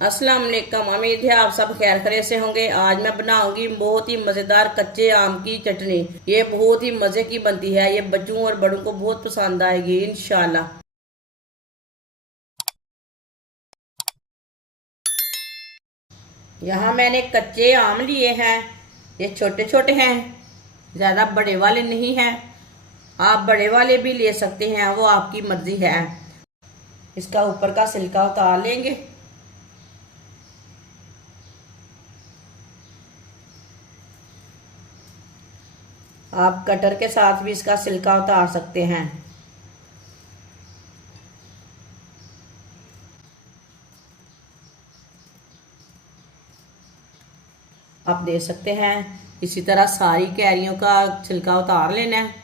अस्सलाम वालेकुम। उम्मीद है आप सब खैर खैरियत से होंगे। आज मैं बनाऊंगी बहुत ही मज़ेदार कच्चे आम की चटनी। ये बहुत ही मज़े की बनती है। ये बच्चों और बड़ों को बहुत पसंद आएगी इंशाल्लाह। यहाँ मैंने कच्चे आम लिए हैं। ये छोटे छोटे हैं, ज़्यादा बड़े वाले नहीं हैं। आप बड़े वाले भी ले सकते हैं, वो आपकी मर्जी है। इसका ऊपर का छिलका उतार लेंगे। आप कटर के साथ भी इसका छिलका उतार सकते हैं। आप दे सकते हैं। इसी तरह सारी कैरियों का छिलका उतार लेना है।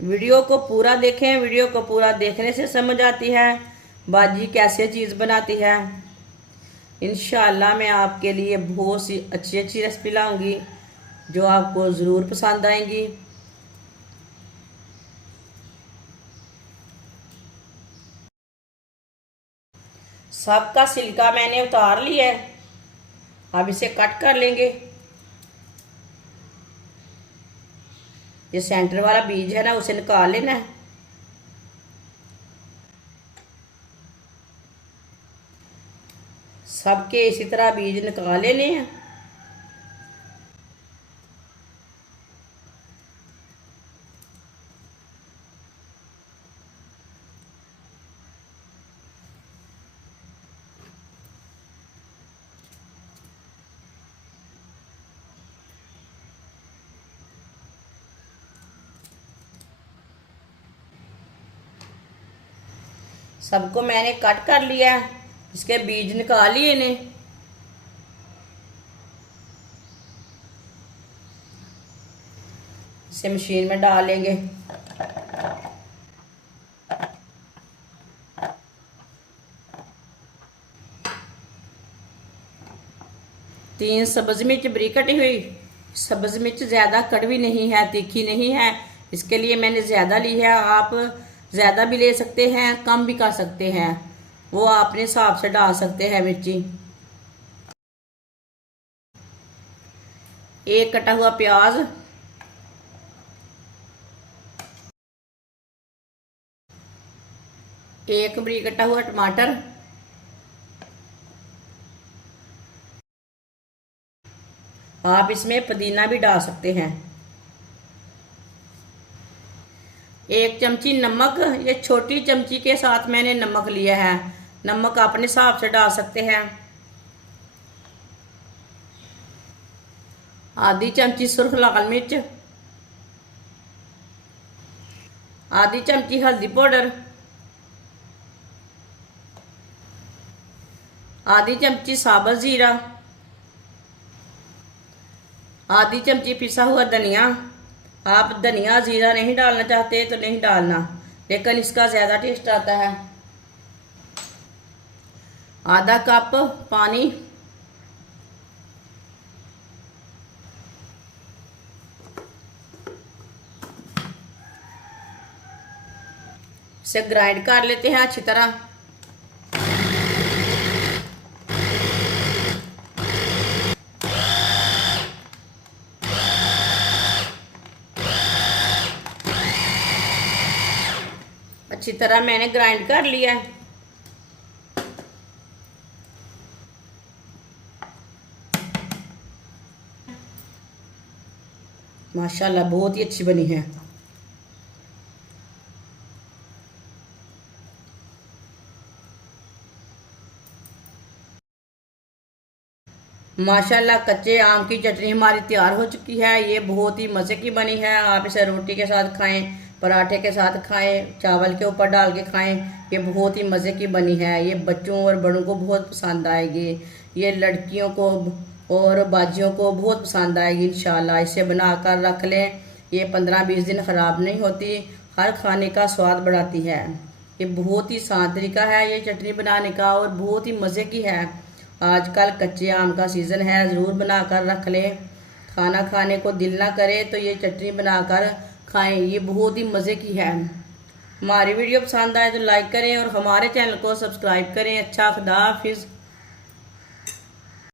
वीडियो को पूरा देखें। वीडियो को पूरा देखने से समझ आती है बाजी कैसे चीज़ बनाती है। इंशाल्लाह मैं आपके लिए बहुत सी अच्छी अच्छी रेसिपी लाऊंगी जो आपको ज़रूर पसंद आएंगी। सबका छिलका मैंने उतार लिया है। अब इसे कट कर लेंगे। ये सेंटर वाला बीज है ना, उसे निकाल लेना है। सबके इसी तरह बीज निकाल लेने हैं। सबको मैंने कट कर लिया है। इसके बीज निकाल लिए ने। इसे मशीन में डाल लेंगे। 3 सब्ज मिर्च बरीक कटी हुई। सब्ज मिर्च ज़्यादा कड़वी नहीं है, तीखी नहीं है, इसके लिए मैंने ज़्यादा ली है। आप ज़्यादा भी ले सकते हैं, कम भी कर सकते हैं, वो अपने हिसाब से डाल सकते हैं मिर्ची। एक कटा हुआ प्याज, एक बरीक कटा हुआ टमाटर, आप इसमें पुदीना भी डाल सकते हैं। एक चमची नमक, ये छोटी चमची के साथ मैंने नमक लिया है। नमक अपने हिसाब से डाल सकते हैं। आधी चमची सुर्ख लाल मिर्च, आधी चमची हल्दी पाउडर, आधी चमची साबुत जीरा, आधी चमची पिसा हुआ धनिया। आप धनिया जीरा नहीं डालना चाहते तो नहीं डालना, लेकिन इसका ज़्यादा टेस्ट आता है। आधा कप पानी, इसे ग्राइंड कर लेते हैं अच्छी तरह। अच्छी तरह मैंने ग्राइंड कर लिया है। माशाल्लाह बहुत ही अच्छी बनी है। माशाल्लाह कच्चे आम की चटनी हमारी तैयार हो चुकी है। ये बहुत ही मज़े की बनी है। आप इसे रोटी के साथ खाएं, पराठे के साथ खाएं, चावल के ऊपर डाल के खाएं। ये बहुत ही मज़े की बनी है। ये बच्चों और बड़ों को बहुत पसंद आएगी। ये लड़कियों को और बाजियों को बहुत पसंद आएगी इंशाल्लाह। इसे बना कर रख लें, ये 15-20 दिन ख़राब नहीं होती। हर खाने का स्वाद बढ़ाती है। ये बहुत ही आसान तरीका है ये चटनी बनाने का, और बहुत ही मज़े की है। आजकल कच्चे आम का सीज़न है, ज़रूर बना कर रख लें। खाना खाने को दिल ना करे तो ये चटनी बनाकर खाएं। ये बहुत ही मज़े की है। हमारी वीडियो पसंद आए तो लाइक करें और हमारे चैनल को सब्सक्राइब करें। अच्छा, खुदा हाफिज़।